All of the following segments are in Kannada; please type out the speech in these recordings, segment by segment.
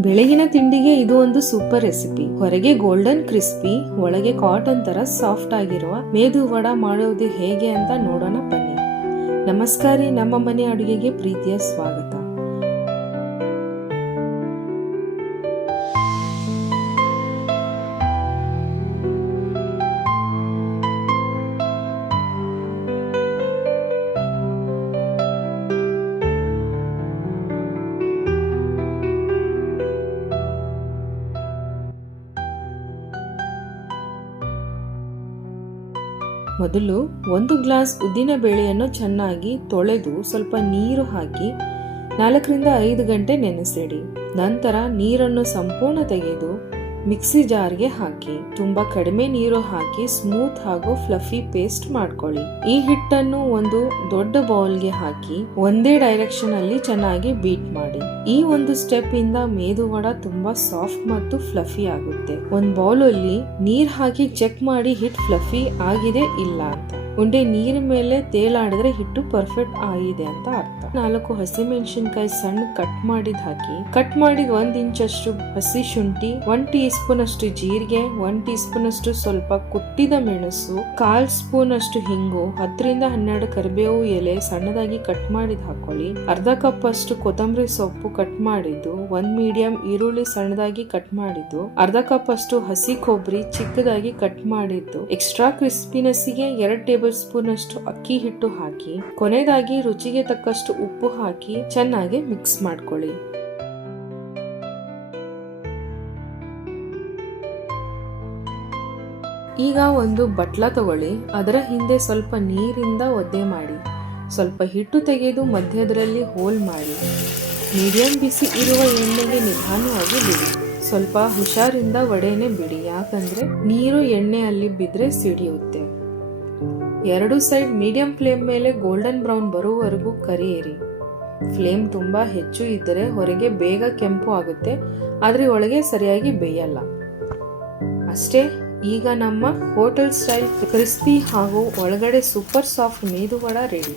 ಬೆಳಗಿನ ತಿಂಡಿಗೆ ಇದು ಒಂದು ಸೂಪರ್ ರೆಸಿಪಿ. ಹೊರಗೆ ಗೋಲ್ಡನ್ ಕ್ರಿಸ್ಪಿ, ಒಳಗೆ ಕಾಟನ್ ತರ ಸಾಫ್ಟ್ ಆಗಿರುವ ಮೇದು ವಡ ಮಾಡೋದು ಹೇಗೆ ಅಂತ ನೋಡೋಣ ಬನ್ನಿ. ನಮಸ್ಕಾರ, ನಮ್ಮ ಮನೆ ಅಡುಗೆಗೆ ಪ್ರೀತಿಯ ಸ್ವಾಗತ. ಮೊದಲು 1 ಗ್ಲಾಸ್ ಉದ್ದಿನ ಬೇಳೆಯನ್ನು ಚೆನ್ನಾಗಿ ತೊಳೆದು ಸ್ವಲ್ಪ ನೀರು ಹಾಕಿ 4 ರಿಂದ 5 ಗಂಟೆ ನೆನೆಸಿಡಿ. ನಂತರ ನೀರನ್ನು ಸಂಪೂರ್ಣ ತೆಗೆದು ಮಿಕ್ಸಿ ಜಾರ್ಗೆ ಹಾಕಿ ತುಂಬಾ ಕಡಿಮೆ ನೀರು ಹಾಕಿ ಸ್ಮೂತ್ ಹಾಗೂ ಫ್ಲಫಿ ಪೇಸ್ಟ್ ಮಾಡ್ಕೊಳ್ಳಿ. ಈ ಹಿಟ್ಟನ್ನು ಒಂದು ದೊಡ್ಡ ಬೌಲ್ಗೆ ಹಾಕಿ ಒಂದೇ ಡೈರೆಕ್ಷನ್ ಅಲ್ಲಿ ಚೆನ್ನಾಗಿ ಬೀಟ್ ಮಾಡಿ. ಈ ಒಂದು ಸ್ಟೆಪ್ ಇಂದ ಮೇದು ವಡ ತುಂಬಾ ಸಾಫ್ಟ್ ಮತ್ತು ಫ್ಲಫಿ ಆಗುತ್ತೆ. ಒಂದು ಬೌಲ್ ಅಲ್ಲಿ ನೀರ್ ಹಾಕಿ ಚೆಕ್ ಮಾಡಿ ಹಿಟ್ಟು ಫ್ಲಫಿ ಆಗಿದೆ ಇಲ್ಲ ಅಂತ. ಉಂಡೆ ನೀರ್ ಮೇಲೆ ತೇಲಾಡಿದ್ರೆ ಹಿಟ್ಟು ಪರ್ಫೆಕ್ಟ್ ಆಗಿದೆ ಅಂತ ಅರ್ಥ. 4 ಹಸಿಮೆಣಸಿನಕಾಯಿ ಸಣ್ಣ ಕಟ್ ಮಾಡಿದ್ ಹಾಕಿ, ಕಟ್ ಮಾಡಿದ 1 ಇಂಚಷ್ಟು ಹಸಿ ಶುಂಠಿ, 1 ಟೀ ಸ್ಪೂನ್ ಅಷ್ಟು ಜೀರಿಗೆ, 1 ಟೀ ಸ್ಪೂನ್ ಅಷ್ಟು ಸ್ವಲ್ಪ ಕುಟ್ಟಿದ ಮೆಣಸು, 1/4 ಸ್ಪೂನ್ ಅಷ್ಟು ಹಿಂಗು, 10 ರಿಂದ 12 ಕರಿಬೇವು ಎಲೆ ಸಣ್ಣದಾಗಿ ಕಟ್ ಮಾಡಿದ್ ಹಾಕೊಳ್ಳಿ. ಅರ್ಧ ಕಪ್ ಅಷ್ಟು ಕೊತ್ತಂಬರಿ ಸೊಪ್ಪು ಕಟ್ ಮಾಡಿದ್ದು, 1 ಮೀಡಿಯಂ ಈರುಳ್ಳಿ ಸಣ್ಣದಾಗಿ ಕಟ್ ಮಾಡಿದ್ದು, ಅರ್ಧ ಕಪ್ ಅಷ್ಟು ಹಸಿ ಕೊಬ್ಬರಿ ಚಿಕ್ಕದಾಗಿ ಕಟ್ ಮಾಡಿದ್ದು, ಎಕ್ಸ್ಟ್ರಾ ಕ್ರಿಸ್ಪಿನೆಸ್ಗೆ 2 ಟೇಬಲ್ ಸ್ಪೂನ್ ಅಷ್ಟು ಅಕ್ಕಿ ಹಿಟ್ಟು ಹಾಕಿ, ಕೊನೆಯದಾಗಿ ರುಚಿಗೆ ತಕ್ಕಷ್ಟು ಉಪ್ಪು ಹಾಕಿ ಚೆನ್ನಾಗಿ ಮಿಕ್ಸ್ ಮಾಡ್ಕೊಳ್ಳಿ. ಈಗ ಒಂದು ಬಟ್ಲ ತಗೊಳ್ಳಿ. ಅದರ ಹಿಂದೆ ಸ್ವಲ್ಪ ನೀರಿಂದ ಒದ್ದೆ ಮಾಡಿ, ಸ್ವಲ್ಪ ಹಿಟ್ಟು ತೆಗೆದು ಮಧ್ಯದಲ್ಲಿ ಹೋಲ್ ಮಾಡಿ, ಮೀಡಿಯಂ ಬಿಸಿ ಇರುವ ಎಣ್ಣೆಗೆ ನಿಧಾನವಾಗಿ ಬಿಡಿ. ಸ್ವಲ್ಪ ಹುಷಾರಿಂದ ವಡೆನೆ ಬಿಡಿ, ಯಾಕಂದ್ರೆ ನೀರು ಎಣ್ಣೆಯಲ್ಲಿ ಬಿದ್ರೆ ಸಿಡಿಯುತ್ತೆ. 2 ಸೈಡ್ ಮೀಡಿಯಂ ಫ್ಲೇಮ್ ಮೇಲೆ ಗೋಲ್ಡನ್ ಬ್ರೌನ್ ಬರುವವರೆಗೂ ಕರಿಯಿರಿ. ಫ್ಲೇಮ್ ತುಂಬಾ ಹೆಚ್ಚು ಇದ್ದರೆ ಹೊರಗೆ ಬೇಗ ಕೆಂಪು ಆಗುತ್ತೆ, ಆದ್ರೆ ಒಳಗೆ ಸರಿಯಾಗಿ ಬೇಯಲ್ಲ ಅಷ್ಟೇ. ಈಗ ನಮ್ಮ ಹೋಟೆಲ್ ಸ್ಟೈಲ್ ಕ್ರಿಸ್ಪಿ ಹಾಗೂ ಒಳಗಡೆ ಸೂಪರ್ ಸಾಫ್ಟ್ ಮೇದು ವಡ ರೆಡಿ.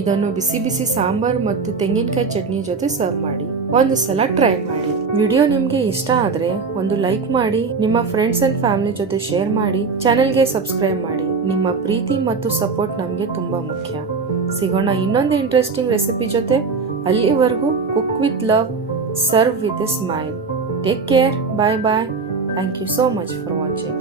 ಇದನ್ನು ಬಿಸಿ ಬಿಸಿ ಸಾಂಬಾರ್ ಮತ್ತು ತೆಂಗಿನಕಾಯಿ ಚಟ್ನಿ ಜೊತೆ ಸರ್ವ್ ಮಾಡಿ. ಒಂದು ಸಲ ಟ್ರೈ ಮಾಡಿ. ವಿಡಿಯೋ ನಿಮ್ಗೆ ಇಷ್ಟ ಆದ್ರೆ ಒಂದು ಲೈಕ್ ಮಾಡಿ, ನಿಮ್ಮ ಫ್ರೆಂಡ್ಸ್ ಅಂಡ್ ಫ್ಯಾಮಿಲಿ ಜೊತೆ ಶೇರ್ ಮಾಡಿ, ಚಾನೆಲ್ಗೆ ಸಬ್ಸ್ಕ್ರೈಬ್ ಮಾಡಿ. ನಿಮ್ಮ ಪ್ರೀತಿ ಮತ್ತು ಸಪೋರ್ಟ್ ನಮಗೆ ತುಂಬಾ ಮುಖ್ಯ. ಸಿಗೋಣ ಇನ್ನೊಂದು ಇಂಟ್ರೆಸ್ಟಿಂಗ್ ರೆಸಿಪಿ ಜೊತೆ. ಅಲ್ಲಿವರೆಗೂ cook with love, serve with a smile. Take care, bye bye. Thank you so much for watching.